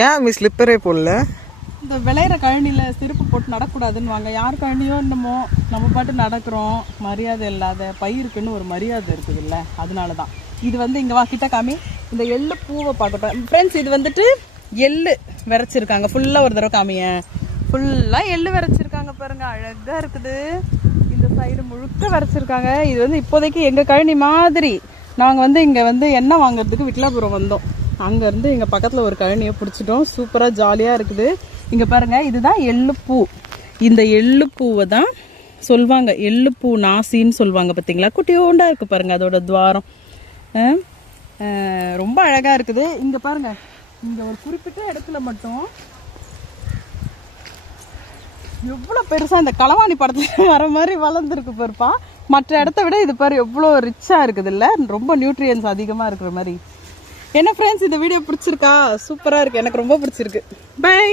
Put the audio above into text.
ஏன் மீ ஸ்லிப்பரே போடல? இந்த விளையிற கழனியில் செருப்பு போட்டு நடக்கூடாதுன்னு வாங்க. யார் கழனியோ என்னமோ நம்ம பாட்டு நடக்கிறோம். மரியாதை இல்லாத பயிருக்குன்னு ஒரு மரியாதை இருக்குது இல்லை, அதனால தான். இது வந்து இங்கே வா கிட்ட காமி. இந்த எள்ளு பூவை பார்க்கட்டும் ஃப்ரெண்ட்ஸ். இது வந்துட்டு எள்ளு விரைச்சிருக்காங்க ஃபுல்லாக. ஒரு தடவை காமிய ஃபுல்லாக எள்ளு விரைச்சிருக்காங்க பாருங்க, அழகாக இருக்குது. இந்த சைடு முழுக்க விரைச்சிருக்காங்க. இது வந்து இப்போதைக்கு எங்கள் கழனி மாதிரி. நாங்கள் வந்து இங்கே வந்து எண்ணெய் வாங்குறதுக்கு விட்லாபுரம் வந்தோம். அங்கேருந்து எங்கள் பக்கத்தில் ஒரு கழனியை பிடிச்சிட்டோம். சூப்பராக ஜாலியாக இருக்குது. இங்கே பாருங்கள், இதுதான் எள்ளுப்பூ. இந்த எள்ளுப்பூவை தான் சொல்லுவாங்க எள்ளுப்பூ நாசின்னு சொல்லுவாங்க. பார்த்தீங்களா, குட்டியோண்டா இருக்குது பாருங்கள் அதோட துவாரம். ரொம்ப அழகாக இருக்குது. இங்கே பாருங்கள், இங்கே ஒரு குறிப்பிட்ட இடத்துல மட்டும் எவ்வளோ பெருசாக இந்த களவாணி படத்தில் வர மாதிரி வளர்ந்துருக்கு பாருப்பா. மற்ற இடத்த விட இது பாரு எவ்வளோ ரிச்சாக இருக்குது இல்லை, ரொம்ப நியூட்ரியன்ஸ் அதிகமாக இருக்கிற மாதிரி. என்ன ஃப்ரெண்ட்ஸ், இந்த வீடியோ பிடிச்சிருக்கா? சூப்பராக இருக்குது, எனக்கு ரொம்ப பிடிச்சிருக்கு. பை.